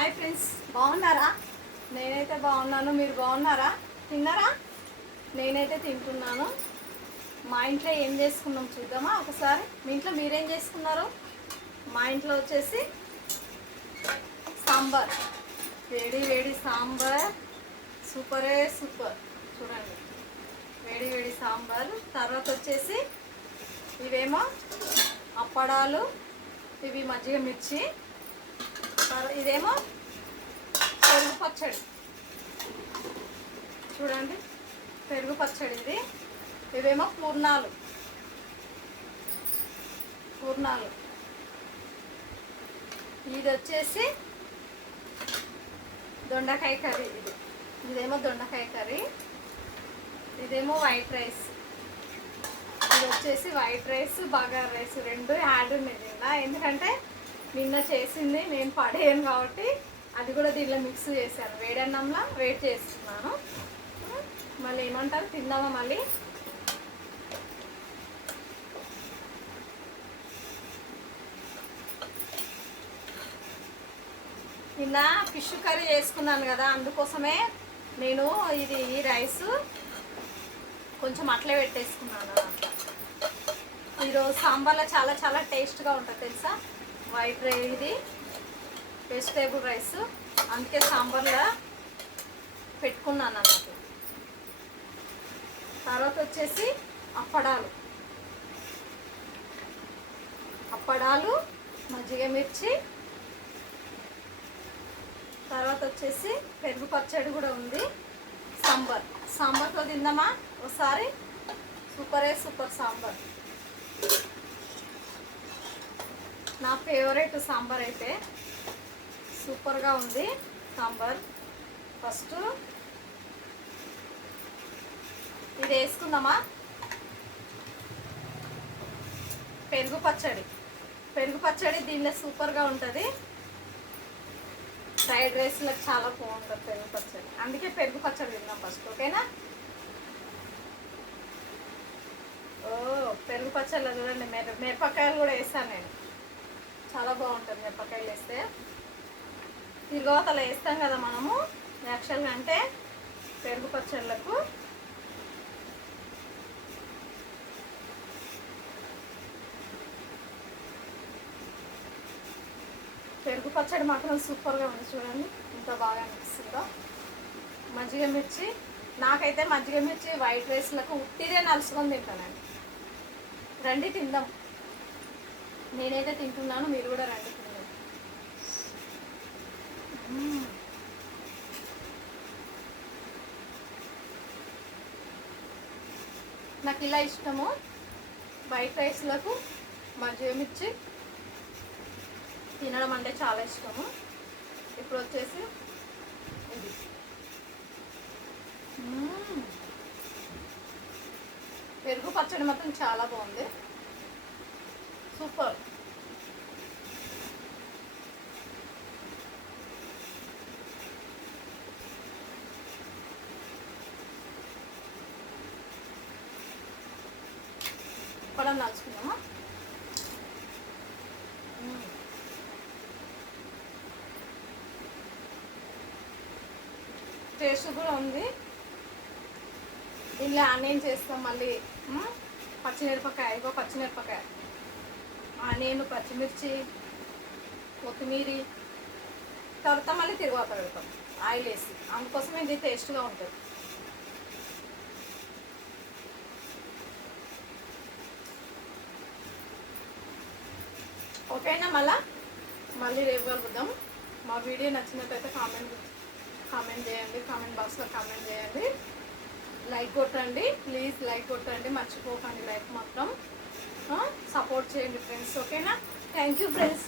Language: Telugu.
హాయ్ ఫ్రెండ్స్, బాగున్నారా? నేనైతే బాగున్నాను. మీరు బాగున్నారా? తిన్నారా? నేనైతే తింటున్నాను. మా ఇంట్లో ఏం చేసుకున్నాం చూద్దామా ఒకసారి. మీ ఇంట్లో మీరేం చేసుకున్నారు? మా ఇంట్లో వచ్చేసి సాంబార్, వేడి వేడి సాంబార్, సూపరే సూపర్. చూడండి, వేడి వేడి సాంబార్. తర్వాత వచ్చేసి ఇవేమో అప్పడాలు, ఇవి మజ్జిగ మిర్చి, ఇదేమో పెరుగు పచ్చడి. చూడండి, పెరుగు పచ్చడి ఇది. ఇవేమో పూర్ణాలు. ఇది వచ్చేసి దొండకాయ కర్రీ. ఇదేమో దొండకాయ కర్రీ. ఇదేమో వైట్ రైస్. ఇది వచ్చేసి వైట్ రైస్, బగారా రైస్ రెండు యాడ్ ఉన్నది నిన్న. ఎందుకంటే నిన్న చేసింది నేను పడేయను కాబట్టి అది కూడా దీనిలో మిక్స్ చేశాను. వేడన్నంలో వేడి చేస్తున్నాను. మళ్ళీ ఏమంటారు, తిందామా మళ్ళీ? నిన్న ఫిష్ కర్రీ చేసుకున్నాను కదా, అందుకోసమే నేను ఈ రైస్ కొంచెం అట్లే పెట్టేసుకున్నాను. ఈరోజు సాంబార్లో చాలా చాలా టేస్ట్గా ఉంటుంది తెలుసా. వైట్ రైస్, ఇది వెజిటేబుల్ రైస్, అందుకే సాంబార్లో పెట్టుకున్నాను అన్నట్టు. తర్వాత వచ్చేసి అప్పడాలు, మజ్జిగ మిర్చి, తర్వాత వచ్చేసి పెరుగు పచ్చడి కూడా ఉంది. సాంబార్తో తిందామా ఒకసారి? సూపరే సూపర్ సాంబార్. నా ఫేవరెట్ సాంబార్ అయితే సూపర్గా ఉంది సాంబార్. ఫస్ట్ ఇది వేసుకుందామా? పెరుగు పచ్చడి దీనిలో సూపర్గా ఉంటుంది. ఫ్రైడ్ రైస్లకు చాలా బాగుంటుంది పెరుగు పచ్చడి. అందుకే పెరుగు పచ్చడి తిందాం ఫస్ట్, ఓకేనా? పెరుగు పచ్చడిలో చూడండి, మిరపకాయలు కూడా వేస్తాను నేను. చాలా బాగుంటుంది మిరపకాయలు వేస్తే. తిరగవతల వేస్తాం కదా మనము యాక్చువల్గా, అంటే పెరుగు పచ్చళ్ళకు. పెరుగు పచ్చడి మాత్రం సూపర్గా ఉంది. చూడండి ఎంత బాగా అనిపిస్తుందో. మజ్జిగ మిర్చి, నాకైతే మజ్జిగ మిర్చి వైట్ రైస్లకు ఉట్టిదే నలుసుకొని తింటానండి. రండి తిందాం. నేనైతే తింటున్నాను, మీరు కూడా రండి తిందాం. నాకు ఇలా ఇష్టము వైట్ రైస్లకు మజ్జిగ మిర్చి తినడం అంటే చాలా ఇష్టము. ఇప్పుడు వచ్చేసి ఇది పెరుగు పచ్చడి మాత్రం చాలా బాగుంది, సూపర్. పొలం నలుచుకుందామా? టేస్ట్ కూడా ఉంది. ఇలా ఆనియన్ చేస్తాం మళ్ళీ, పచ్చిమిరపకాయ, ఆనియన్, పచ్చిమిర్చి, కొత్తిమీర, తర్వాత మళ్ళీ తిరువాత పెడతాం ఆయిల్ వేసి. అందుకోసమే ఇది టేస్ట్గా ఉంటుంది. ఓకేనా? మళ్ళీ రేపు కలుద్దాం. మా వీడియో నచ్చినట్లయితే కామెంట్ చేయండి, కామెంట్ బాక్స్లో కామెంట్ చేయండి. లైక్ కొట్టండి ప్లీజ్, లైక్ కొట్టండి, మర్చిపోకండి. లైక్ మాత్రం సపోర్ట్ చేయండి ఫ్రెండ్స్, ఓకేనా? Thank you friends.